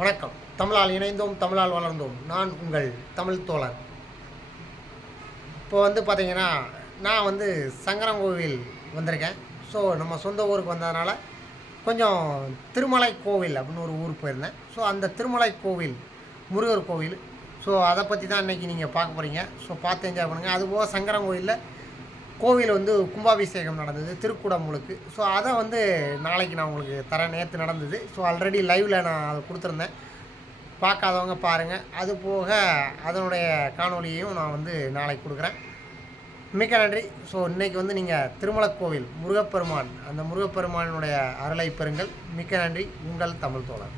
வணக்கம். தமிழால் இணைந்தோம் தமிழால் வளர்ந்தோம். நான் உங்கள் தமிழ் தோழர். இப்போ வந்து பார்த்தீங்கன்னா நான் வந்து சங்கரங்கோவில் வந்திருக்கேன். ஸோ நம்ம சொந்த ஊருக்கு வந்ததுனால கொஞ்சம் திருமலை கோவில் அப்படின்னு ஒரு ஊருக்கு போயிருந்தேன். ஸோ அந்த திருமலை கோவில் முருகர் கோவில். ஸோ அதை பற்றி தான் இன்றைக்கி நீங்கள் பார்க்க போகிறீங்க ஸோ பார்த்து என்ஜாய் பண்ணுங்கள் அதுபோக சங்கரங்கோவிலில் கோவில் வந்து கும்பாபிஷேகம் நடந்தது திருக்குடமுழுக்கு. ஸோ அதை வந்து நாளைக்கு நான் உங்களுக்கு தரேன். நேற்று நடந்தது. ஸோ ஆல்ரெடி லைவில் நான் அதை கொடுத்துருந்தேன். பார்க்காதவங்க பாருங்கள் அது போக அதனுடைய காணொலியையும் நான் வந்து நாளைக்கு கொடுக்குறேன். மிக்க நன்றி. ஸோ இன்றைக்கி வந்து நீங்கள் திருமலை கோவில் முருகப்பெருமான் அந்த முருகப்பெருமானுடைய அருளை பெறுங்கள். மிக்க நன்றி. உங்கள் தமிழ் தோழர்.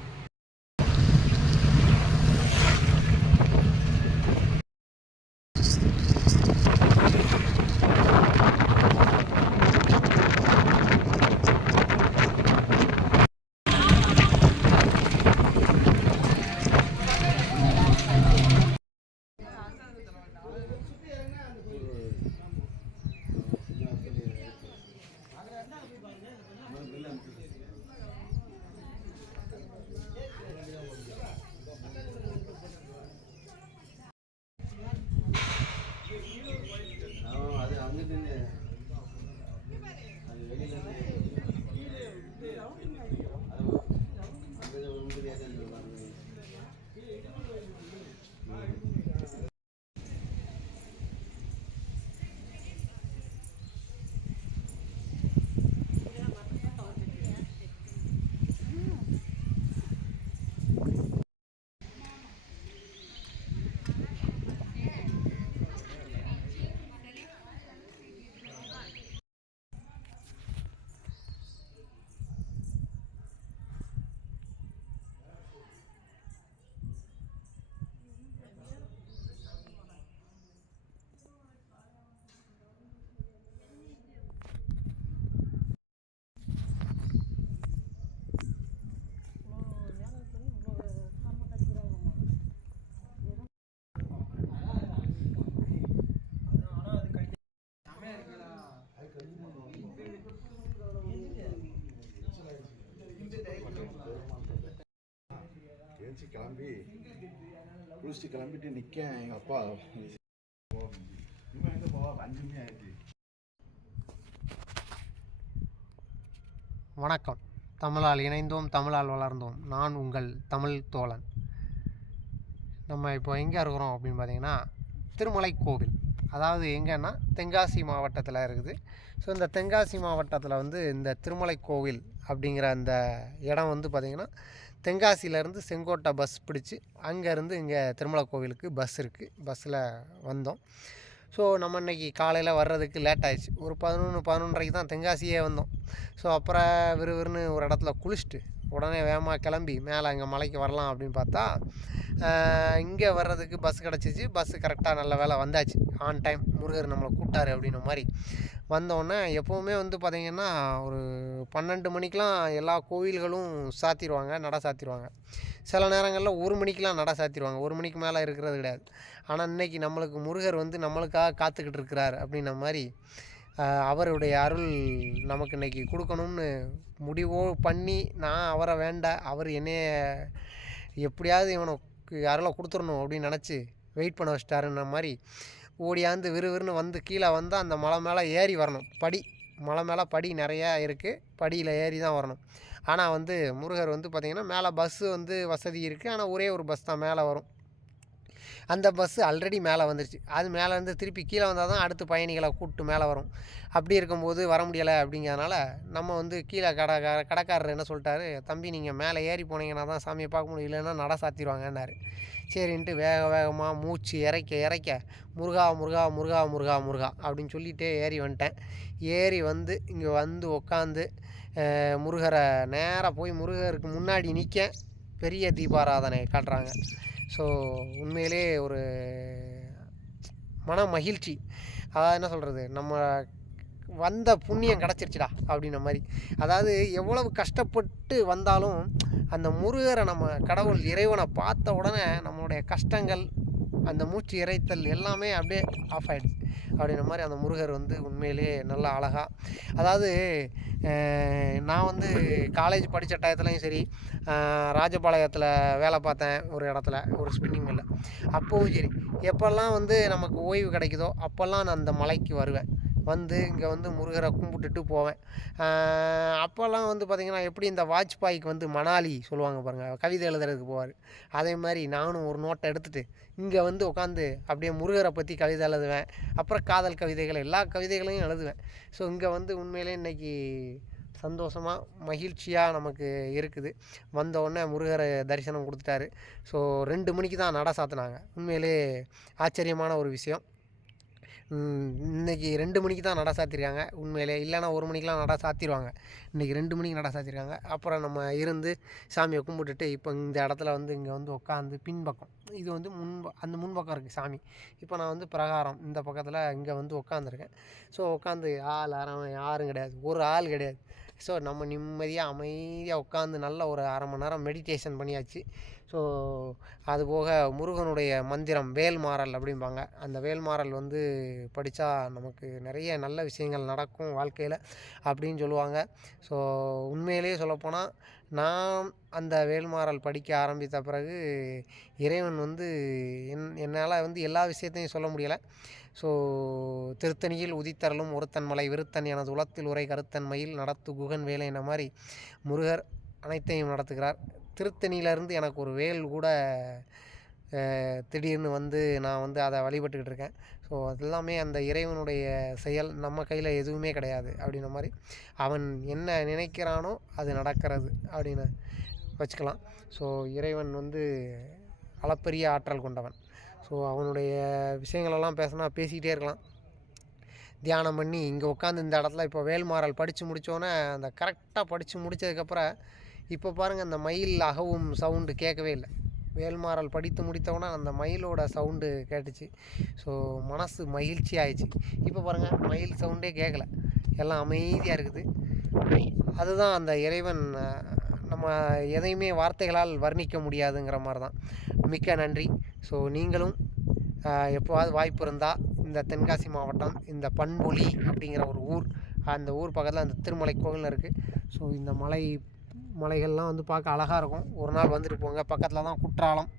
குளிச்சுட்டு கிளம்பிட்டு நிற்கேன் எங்கள் அப்பா. இவன் எங்கே போவா? அஞ்சு மணி ஆயிடுச்சு வணக்கம். தமிழால் இணைந்தோம் தமிழால் வளர்ந்தோம். நான் உங்கள் தமிழ் தோழன். நம்ம இப்போ எங்கே இருக்கிறோம் அப்படின்னு பார்த்தீங்கன்னா திருமலை கோவில் அதாவது எங்கன்னா தென்காசி மாவட்டத்தில் இருக்குது. ஸோ இந்த தென்காசி மாவட்டத்தில் வந்து இந்த திருமலை கோவில் அப்படிங்கிற அந்த இடம் வந்து பார்த்திங்கன்னா தென்காசியிலேருந்து செங்கோட்டை பஸ் பிடிச்சி அங்கேருந்து இங்கே திருமலை கோவிலுக்கு பஸ் இருக்குது பஸ்ஸில் வந்தோம். ஸோ நம்ம இன்றைக்கி காலையில் வர்றதுக்கு லேட் ஆயிடுச்சு. ஒரு பதினொன்று பதினொன்றரைக்கு தான் தென்காசியே வந்தோம். ஸோ அப்புறம் விறுவிறுன்னு ஒரு இடத்துல குளிச்சுட்டு உடனே வேகமாக கிளம்பி மேலே அங்கே மலைக்கு வரலாம் அப்படின்னு பார்த்தா இங்கே வர்றதுக்கு பஸ் கிடச்சிச்சு. பஸ்ஸு கரெக்டாக நல்ல வேலை வந்தாச்சு. ஆன் டைம் முருகர் நம்மளை கூட்டார் அப்படின்ன மாதிரி. வந்தோடனே எப்போவுமே வந்து பார்த்திங்கன்னா ஒரு பன்னெண்டு மணிக்கெலாம் எல்லா கோவில்களும் சாத்திடுவாங்க நட சாத்திடுவாங்க. சில நேரங்களில் ஒரு மணிக்கெலாம் நட சாத்திடுவாங்க. ஒரு மணிக்கு மேலே இருக்கிறது கிடையாது. ஆனால் இன்னைக்கு நம்மளுக்கு முருகர் வந்து நம்மளுக்காக காத்துக்கிட்டு இருக்கிறார் அப்படின்ன மாதிரி அவருடைய அருள் நமக்கு இன்னைக்கு கொடுக்கணும்னு முடிவோ பண்ணி நான் அவரை வேண்ட அவர் என்னைய எப்படியாவது இவனுக்கு அருளை கொடுத்துடணும் அப்படின்னு நினச்சி வெயிட் பண்ண வச்சிட்டாருன்ன மாதிரி ஓடியாந்து விறுவிறுன்னு வந்து கீழே வந்து அந்த மலை மேலே ஏறி வரணும். படி மலை மேலே படி நிறையா இருக்குது படியில் ஏறி தான் வரணும். ஆனால் வந்து முருகர் வந்து பார்த்திங்கன்னா மேலே பஸ்ஸு வந்து வசதி இருக்குது ஆனால் ஒரே ஒரு பஸ் தான் மேலே வரும். அந்த பஸ்ஸு ஆல்ரெடி மேலே வந்துருச்சு. அது மேலே இருந்து திருப்பி கீழே வந்தால் தான் அடுத்து பயணிகளை கூப்பிட்டு மேலே வரும். அப்படி இருக்கும்போது வர முடியலை அப்படிங்கிறதுனால நம்ம வந்து கீழே கடை கடைக்காரர் என்ன சொல்லிட்டாரு தம்பி நீங்கள் மேலே ஏறி போனீங்கன்னா தான் சாமியை பார்க்க முடியும். இல்லைன்னா நட சாத்திடுவாங்கன்னாரு. சரின்ட்டு வேக வேகமாக மூச்சு இறைக்க இறைக்க முருகா முருகா முருகா முருகா முருகா அப்படின்னு சொல்லிகிட்டே ஏறி வந்துட்டேன். ஏறி வந்து இங்கே வந்து உக்காந்து முருகரை நேராக போய் முருகருக்கு முன்னாடி நிற்க பெரிய தீபாராதனை காட்டுறாங்க. ஸோ உண்மையிலே ஒரு மன மகிழ்ச்சி அதாவது என்ன சொல்கிறது நம்ம வந்த புண்ணியம் கிடச்சிருச்சுடா அப்படின்ன மாதிரி. அதாவது எவ்வளவு கஷ்டப்பட்டு வந்தாலும் அந்த முருகரை நம்ம கடவுள் இறைவனை பார்த்த உடனே நம்மளுடைய கஷ்டங்கள் அந்த மூச்சு இறைத்தல் எல்லாமே அப்படியே ஆஃப் ஆயிடுச்சு. அப்படின்ற மாதிரி அந்த முருகர் வந்து உண்மையிலேயே நல்லா அழகாக அதாவது நான் வந்து காலேஜ் படித்த டயத்துலையும் சரி ராஜபாளையத்தில் வேலை பார்த்தேன் ஒரு இடத்துல ஒரு ஸ்பின்னிங் மில்லில் அப்போவும் சரி எப்போல்லாம் வந்து நமக்கு ஓய்வு கிடைக்குதோ அப்போல்லாம் நான் அந்த மலைக்கு வருவேன். வந்து இங்கே வந்து முருகரை கும்பிட்டுட்டு போவேன். அப்போல்லாம் வந்து பார்த்திங்கன்னா எப்படி இந்த வாஜ்பாய்க்கு வந்து மணாலி சொல்லுவாங்க பாருங்கள் கவிதை எழுதுறதுக்கு போவார். அதே மாதிரி நானும் ஒரு நோட்டை எடுத்துகிட்டு இங்கே வந்து உட்காந்து அப்படியே முருகரை பற்றி கவிதை எழுதுவேன். அப்புறம் காதல் கவிதைகள் எல்லா கவிதைகளையும் எழுதுவேன். ஸோ இங்கே வந்து உண்மையிலே இன்றைக்கி சந்தோஷமாக மகிழ்ச்சியாக நமக்கு இருக்குது. வந்தவுடனே முருகரை தரிசனம் கொடுத்துட்டாரு. ஸோ ரெண்டு மணிக்கு தான் நட சாத்தினாங்க. உண்மையிலே ஆச்சரியமான ஒரு விஷயம். இன்றைக்கி இன்னைக்கு ரெண்டு மணிக்கு தான் நட சாத்திருக்காங்க. உண்மையிலே இல்லைன்னா ஒரு மணிக்கெலாம் நட சாத்திடுவாங்க இன்றைக்கி ரெண்டு மணிக்கு நட சாத்திருக்காங்க. அப்புறம் நம்ம இருந்து சாமியை கும்பிட்டுட்டு இப்போ இந்த இடத்துல வந்து இங்கே வந்து உட்காந்து பின்பக்கம். இது வந்து முன் அந்த முன்பக்கம் இருக்குது சாமி. இப்போ நான் வந்து பிரகாரம் இந்த பக்கத்தில் இங்கே வந்து உட்காந்துருக்கேன் ஸோ உட்காந்து ஆள் அறம் யாரும் கிடையாது. ஒரு ஆள் கிடையாது. ஸோ நம்ம நிம்மதியாக அமைதியாக உட்காந்து நல்ல ஒரு அரை மணி நேரம் மெடிடேஷன் பண்ணியாச்சு. ஸோ அதுபோக முருகனுடைய மந்திரம் வேல்மாறல் அப்படிம்பாங்க. அந்த வேல்மாறல் வந்து படித்தா நமக்கு நிறைய நல்ல விஷயங்கள் நடக்கும் வாழ்க்கையில் அப்படின்னு சொல்லுவாங்க. ஸோ உண்மையிலேயே சொல்லப்போனால் நான் அந்த வேல்மாறல் படிக்க ஆரம்பித்த பிறகு இறைவன் வந்து என் என்னால் வந்து எல்லா விஷயத்தையும் சொல்ல முடியலை. ஸோ திருத்தணியில் உதித்தரலும் ஒருத்தன் மலை விருத்தன் எனது உலத்தில் உரை கருத்தன்மையில் நடத்து குகன் வேலை என்ன மாதிரி முருகர் அனைத்தையும் நடத்துகிறார். திருத்தணியிலேருந்து எனக்கு ஒரு வேல் கூட திடீர்னு வந்து நான் வந்து அதை வழிபட்டுக்கிட்டு இருக்கேன். ஸோ அதெல்லாமே அந்த இறைவனுடைய செயல் நம்ம கையில் எதுவுமே கிடையாது அப்படின்ன மாதிரி அவன் என்ன நினைக்கிறானோ அது நடக்கிறது அப்படின்னு வச்சுக்கலாம். ஸோ இறைவன் வந்து அளப்பரிய ஆற்றல் கொண்டவன். ஸோ அவனுடைய விஷயங்களெல்லாம் பேசினா பேசிக்கிட்டே இருக்கலாம். தியானம் பண்ணி இங்கே உட்காந்து இந்த இடத்துல இப்போ வேல்மாறல் படித்து முடித்தோன்னே அந்த கரெக்டாக படித்து முடித்ததுக்கப்புறம் இப்போ பாருங்கள் அந்த மயில் அகவும் சவுண்டு கேட்கவே இல்லை. வேல்மாறல் படித்து முடித்தவுடனே அந்த மயிலோட சவுண்டு கேட்டுச்சு. ஸோ மனசு மகிழ்ச்சி ஆயிடுச்சு. இப்போ பாருங்கள் மயில் சவுண்டே கேட்கல. எல்லாம் அமைதியாக இருக்குது. அதுதான் அந்த இறைவன் நம்ம எதையுமே வார்த்தைகளால் வர்ணிக்க முடியாதுங்கிற மாதிரி தான் மிக்க நன்றி. ஸோ நீங்களும் எப்போவாது வாய்ப்பு இருந்தால் இந்த தென்காசி மாவட்டம் இந்த பண்புலி அப்படிங்கிற ஒரு ஊர் அந்த ஊர் பக்கத்தில் அந்த திருமலை கோவில் இருக்குது ஸோ இந்த மலை மலைகள்லாம் வந்து பார்க்க அழகாக இருக்கும். ஒரு நாள் வந்துட்டு போங்க. பக்கத்தில் தான் குற்றாலம்.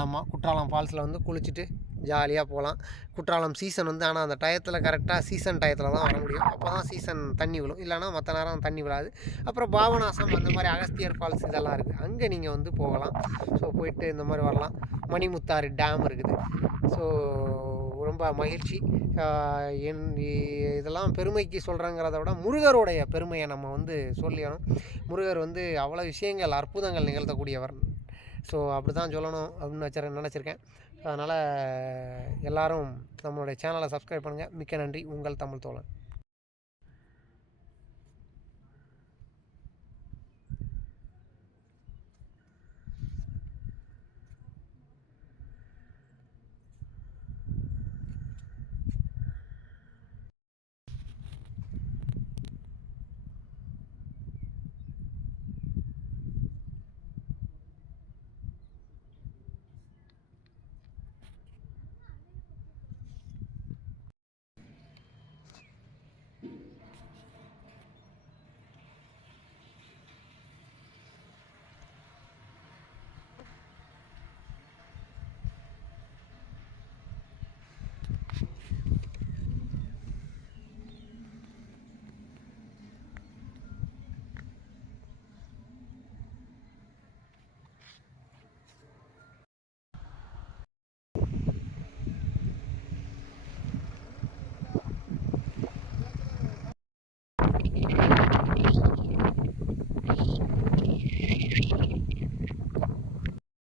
ஆமாம் குற்றாலம் ஃபால்ஸில் வந்து குளிச்சுட்டு ஜாலியாக போகலாம். குற்றாலம் சீசன் வந்து ஆனால் அந்த டயத்தில் கரெக்டாக சீசன் டயத்தில் தான் வர முடியும். அப்போ தான் சீசன் தண்ணி விழும். இல்லைன்னா மற்ற நேரம் தண்ணி விழாது. அப்புறம் பாவனாசம் அந்த மாதிரி அகஸ்தியர் ஃபால்ஸ் இதெல்லாம் இருக்குது அங்கே நீங்கள் வந்து போகலாம். ஸோ போயிட்டு இந்த மாதிரி வரலாம். மணிமுத்தாறு டேம் இருக்குது. ஸோ ரொம்ப மகிழ்ச்சி. என் இதெல்லாம் பெருமைக்கு சொல்கிறேங்கிறத விட முருகருடைய பெருமையை நம்ம வந்து சொல்லிடணும் முருகர் வந்து அவ்வளோ விஷயங்கள் அற்புதங்கள் நிகழ்த்தக்கூடியவர். ஸோ அப்படி தான் சொல்லணும் அப்படின்னு வச்சு நினச்சிருக்கேன். அதனால் எல்லாரும் நம்மளுடைய சேனலை சப்ஸ்கிரைப் பண்ணுங்கள் மிக்க நன்றி. உங்கள் தமிழ் தோழன்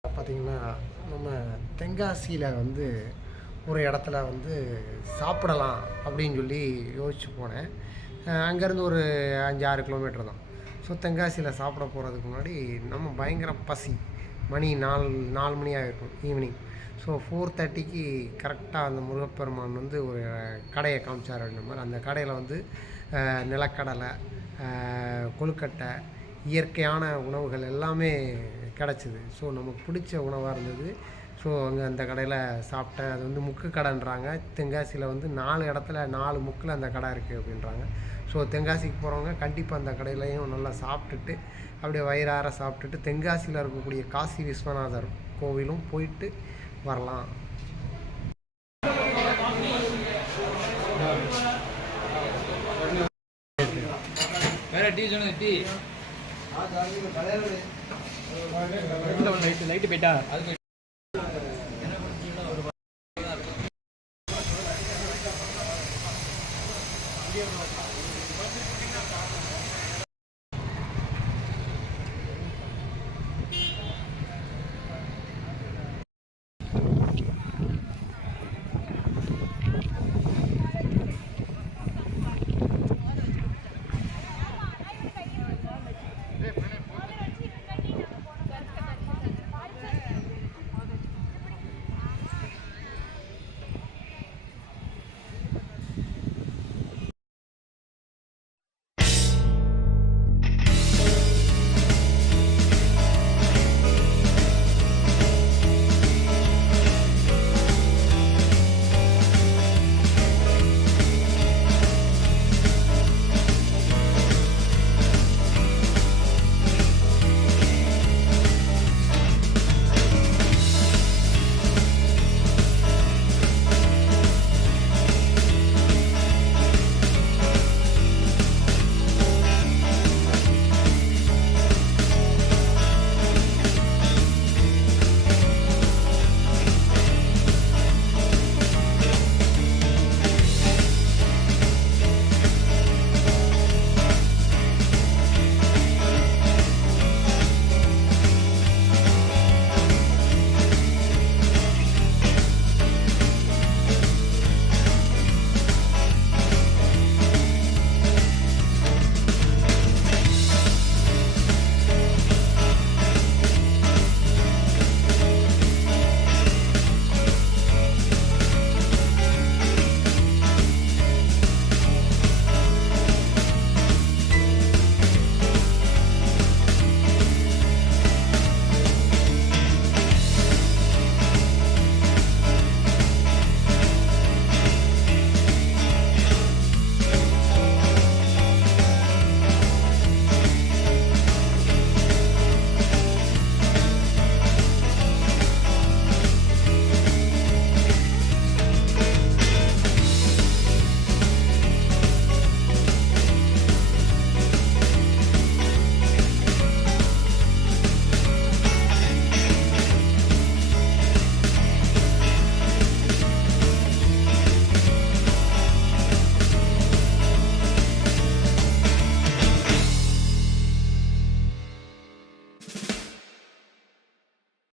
பார்த்திங்கன்னா நம்ம தென்காசியில் வந்து ஒரு இடத்துல வந்து சாப்பிடலாம் அப்படின்னு சொல்லி யோசிச்சு போனேன். அங்கேருந்து ஒரு அஞ்சு ஆறு கிலோமீட்டர் தான். ஸோ தென்காசியில் சாப்பிட போகிறதுக்கு முன்னாடி நம்ம பயங்கர பசி. மணி நாலு நாலு மணி ஆகிருக்கும் ஈவினிங் ஸோ ஃபோர் தேர்ட்டிக்கு கரெக்டாக அந்த முருகப்பெருமான் வந்து ஒரு கடையை காமிச்சார் அப்படின்ற மாதிரி. அந்த கடையில் வந்து நிலக்கடலை கொழுக்கட்டை இயற்கையான உணவுகள் எல்லாமே கிடச்சிது. ஸோ நமக்கு பிடிச்ச உணவாக இருந்தது ஸோ அங்கே அந்த கடையில் சாப்பிட்டேன். அது வந்து முக்கு கடைன்றாங்க. தென்காசியில் வந்து நாலு இடத்துல நாலு முக்கில் அந்த கடை இருக்குது அப்படின்றாங்க. ஸோ தென்காசிக்கு போகிறவங்க கண்டிப்பாக அந்த கடையிலையும் நல்லா சாப்பிட்டுட்டு அப்படியே வயிறார சாப்பிட்டுட்டு தென்காசியில் இருக்கக்கூடிய காசி விஸ்வநாதர் கோவிலும் போயிட்டு வரலாம். வேற டீ சொன்னது டீ. லைட்டு லைட்டு போயிட்டா? அதுக்கு